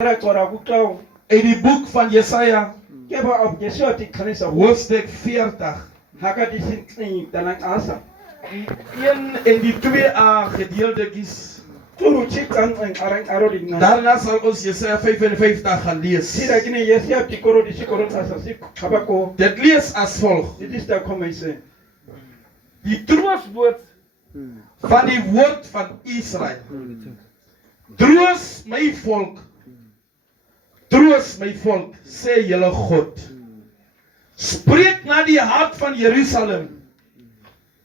In die boek van Jesaja, hoofstuk 40. Die 1 en die 2a gedeeltetjies. Daarna sal ons Jesaja 55 gaan lees. Dit lees as volg. Die troostwoord van die woord van Israel. Troos my volk. Troos my volk, sê julle God. Spreek na die hart van Jerusalem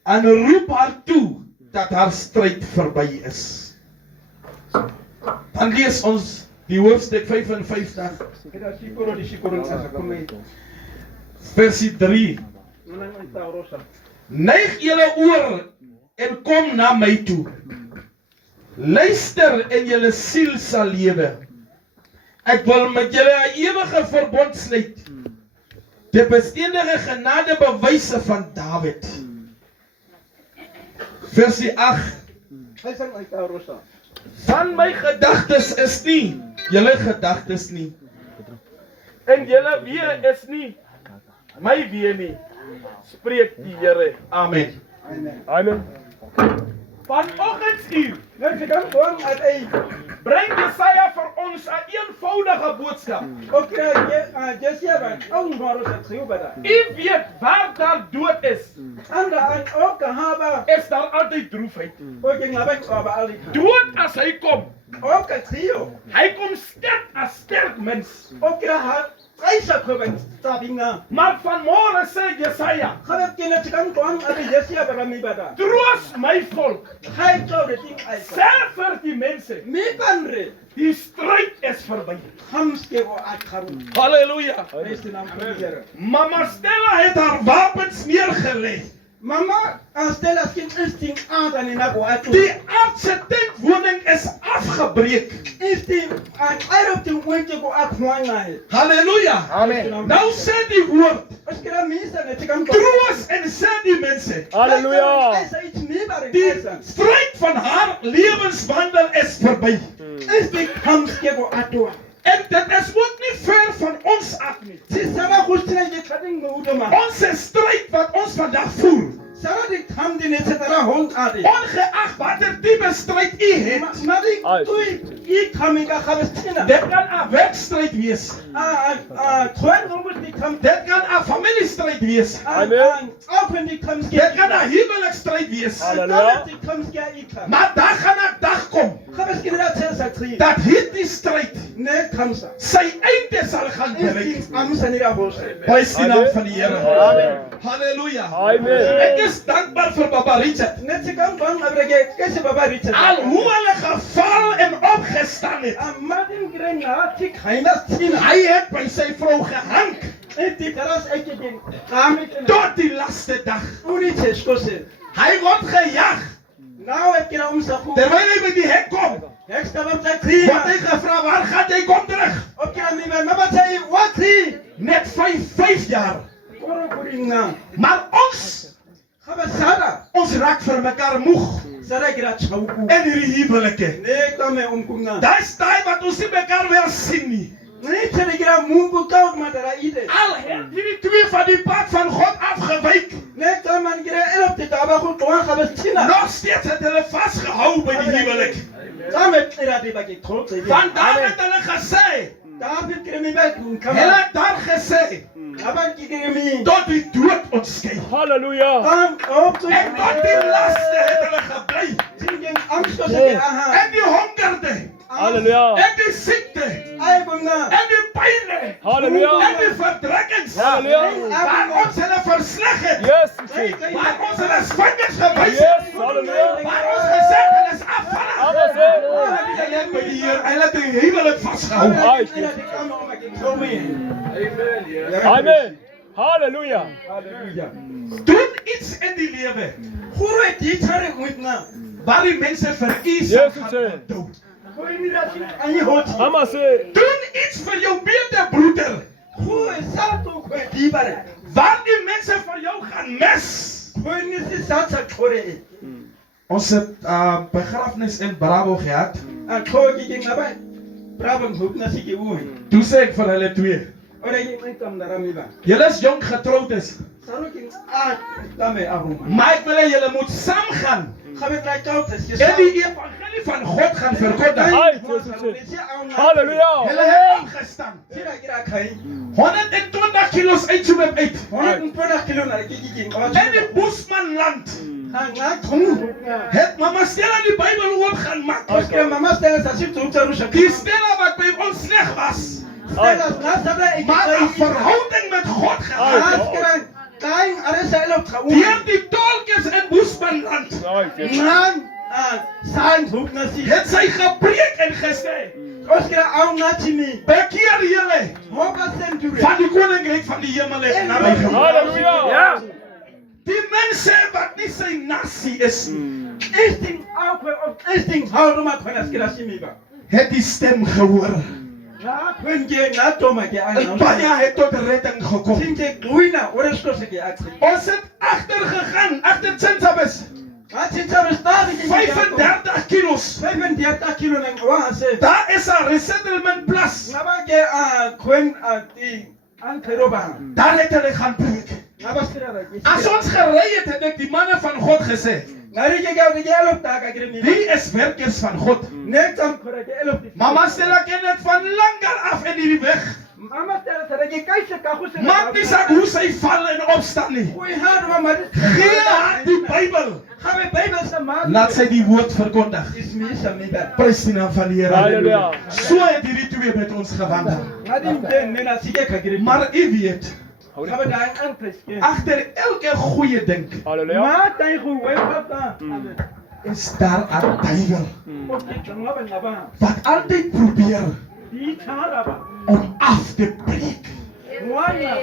en roep haar toe dat haar stryd verby is. Dan lees ons die hoofstuk 55, versie 3. Neig julle oor en kom na my toe. Luister en julle siel sal lewe. Ek wil met julle 'n ewige verbond sluit. Die besteedige genade bewyse van Dawid. Versie 8. Van my gedagtes is nie julle gedagtes nie. En julle weë is nie my weë nie. Spreek die Here. Amen. Amen. Vanoggend bring Jesaja vir ons 'n eenvoudige boodskap. U weet waar daar dood is daar altyd droefheid. Dood as hy kom. Hy kom sterk as sterk mens. Maar vanmôre sê Jesaja, troos my volk. Sê vir die mense, die stryd is verby. Halleluja. Mama Stella het haar wapens neergelê. Mama, Stella geen insting aan in Nagoato. Die aardse tentwoning is afgebreek. Insting aan op die winter go akwana. Halleluja. Amen. Nou sê die woord, Troos troos en sê die mense, Halleluja. die stryd van haar lewenswandel is verby. Insting hamskego ato. En dit is ook nie ver van ons af nie. Sisara khustina je kading ngudoma. Ons stryd wat ons vandag voer, Sara dik hamdi ne setara hong ade. ongeag watter tipe stryd u het, Mari tu khamika khabstina. dit kan 'n werkstryd wees, Khoen ngomus dik kham. dit kan 'n familiestryd wees, Open dik khams. dit kan 'n huwelikstryd wees. Halleluja. Dik khams ja ikha. Maar daar gaan 'n dag kom Khabskira tsensa tri. dat hierdie stryd Ne khamsa. sy einde sal gaan bereik. Insting amsanira hos. Prys die naam van die Here. Amen. Halleluja. Amen. Ek is dankbaar vir Baba Richard. Net sekam bang abrege kese baba Richard. Al hoe hulle geval en opgestaan het. Amadin grenga tik haina stina. Hy het by sy vrou gehang Eti taras eke din. Kamit. tot die laaste dag. Uri cheskose. Hy word gejag Nou ek kira umsaku. terwyl hy by die hek kom. Next time I'm tri. Word hy gevra, waar gaan jy, kom terug? Okay, mi ba mama say what tri? Net 5 jaar. Koro kuringa. Maar ons Khaba sada. raak vir mekaar moeg Sada kira chauku. in hierdie huwelike. Ne kame umkunga. Dis daai wat ons nie mekaar weer sien nie. Ne tere kira mungu kaut madara ide. Al het hierdie twee van die pad van God afgewyk, Ne kame kira elop te taba ku toan khaba stina. nog steeds het hulle vasgehou by die huwelik. Kame kira di baki trotse. Vandaar het hulle gesê, David kira mi ba hulle kama. het daar gesê, Aban kira mi. tot die dood ons skei. Halleluja. Am op tu. En tot die laaste het hulle gebly. Tingeng angsto se aha. En die hongerde, Halleluja. en die siekte, Ai bunga. en die pynne, Halleluja. en die verdrukkings, Halleluja. waar ons hulle versleg het, Yes. waar ons hulle vingers gewys Yes. het, Halleluja. waar ons gesê het, hulle is afvallig. Amen. Hulle het by die Heer, hulle het die huwelik vasgehou. Amen. Halleluja. Doen iets in die lewe waar die mense vir u sal Yes, gaan sir. dood. Mama sê, Doen iets vir jou medebroeder waar die mense vir jou gaan mis. Ons het begrafnis in Bravo gehad. Bravo hoek na sike oe. Toe sê ek vir hulle twee, Ora jy my tam na ramiba. julle is jong getroud is, Sarukin tame aroma. maar ek wil hê julle moet saam gaan Gawe try koud is jy. en die evangelie van God gaan verkondig. Ai, Jesus. Halleluja. Hulle het opgestaan. Sira kira kai. 120 kilos uit so uit. 120 kilo na kiki. En die Boesmanland Nga kom. het Mama Stella die Bybel oop gaan maak. Ons kry mamma stelle sa sit toe rusha. Die Stella wat by ons sleg was, Stella na sabla ek. maar 'n verhouding met God gehad. Ons kry kai aresa elop ga. Deur die tolkens in Boesmanland Ai, Jesus. Man, sign hoek na sike. het sy gepreek en gesê, Ons kry au na chimi. bekeer julle Hoba senture. van die koninkryk van die hemel het naby gekom. Halleluja. Ja. Die mense wat nie sy nasie is, Insting au insting how ma khona skira chimi ba. het die stem gehoor. Na kwenje na toma ke En baie het tot redding gekom. Sinte gluina ora sto se ke akse. Ons het agter gegaan, agter Tsintabis, Wat sit daar staan die 35 kilos. 35 kilo na wa se. Daar is 'n resettlement plus. Ngaba ke kwen die an Peroba. Daar het hulle gaan preek. Ngaba skira ra ke. As ons gery het, het ek die manne van God gesê, Ngari ke ga de elop ta ka gre ni. wie is werkers van God? Net am khora ke elop. Mama Stella ken dit van langer af in hierdie weg. Mama stelle sa ke kai se ka khuse. Maak nie saak hoe sy val en opstaan nie. We had wa ma. Gee haar die Bybel. Gawe Bybel se ma. Laat sy die woord verkondig. Is me se me ba. Prys die naam van die Here. Halleluja. So het hierdie twee met ons gewandel. Ngadi den nena sike ka gre. Maar u weet, Gawe daai aan preske. agter elke goeie ding Halleluja. Ma tai go we papa. is daar 'n duiwel Okay, ngaba ngaba. wat altyd probeer Die chara ba. om af te breek. Wana.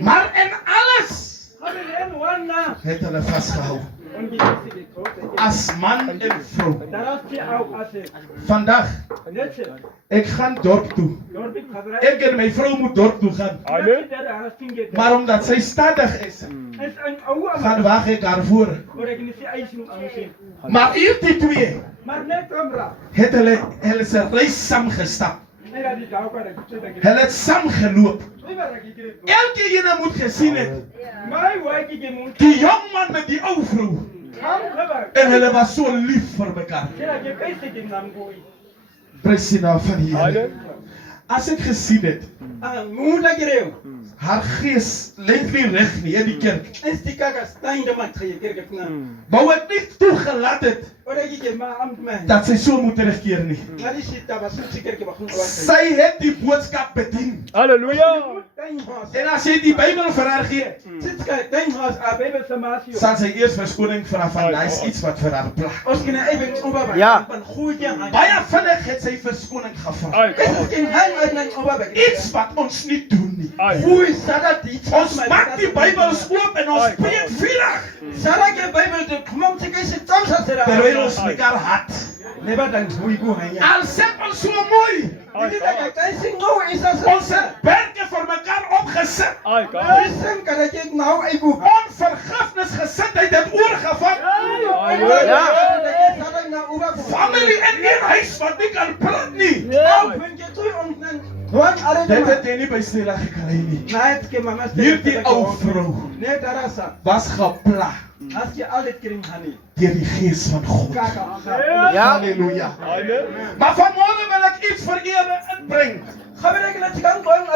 Maar in alles Gawe len wana. het hulle vasgehou. On die sike ko. As man en vrou. Daras ki au ase. Vandag, Netse. ek gaan dorp toe. Dorbi khadra. Ek en my vrou moet dorp toe gaan. Amen. Maar omdat sy stadig is, Es an au gaan wag ek haar voor. Hoor ek nie sê eis moet aansien. Maar hierdie twee Maar net kamera. het hulle se reis saam gestap. Nee, ja, die daai kan ek sê dat ek. Hulle het saam geloop. Wie waar ek hier. Elke ene moet gesien het. My wife ge moet. Die jong man met die ou vrou. Ham khabar. En hulle was so lief vir mekaar. Sê dat jy kyk sê dit naam gooi. Prys die naam van die Here. Halleluja. As ek gesien het, Moet ek reël. haar gees lê nie reg nie in die kerk. Is die kaka staan de mat gee kerk het na. Wou ek nie toegelaat het Hoor ek ge maar am man. dat sy so moet terugkeer nie. Maar die sit daar was so kerk begin was. Sy het die boodskap bedien. Halleluja. En as jy die Bybel vir haar gee, Sit kyk, ding was a Bybel se masio. sal sy eers verskoning vra van daai's iets wat vir haar pla. Ons kan even oba. Ja. Van goeie aan. Baie vinnig het sy verskoning gevra. Ai, Is geen hang uit my oba. Iets wat ons nie doen nie. ai. Goeie sadat die. Ons maak die Bybels oop en ons preek vurig Sadat jy Bybel toe kom om te kyk se tsamsa sê terwyl ons mekaar haat. Nee, wat dan goeie go hang. Al sê ons so mooi. Dit ek kyk sing nou is as Ons het berge vir mekaar opgesit. Ai, God. sing kan ek nou ek go. Onvergifnis gesindheid het oorgevat. Familie in een huis wat nie kan praat nie. Dit het jy nie by Stella gekry nie. Hierdie ou vrou Net arasa. was gepla As jy al dit kring hani. deur die gees van God. Ja. Halleluja. Amen. Maar vanmôre wil ek iets vir julle inbring. Gawe ek net kan kom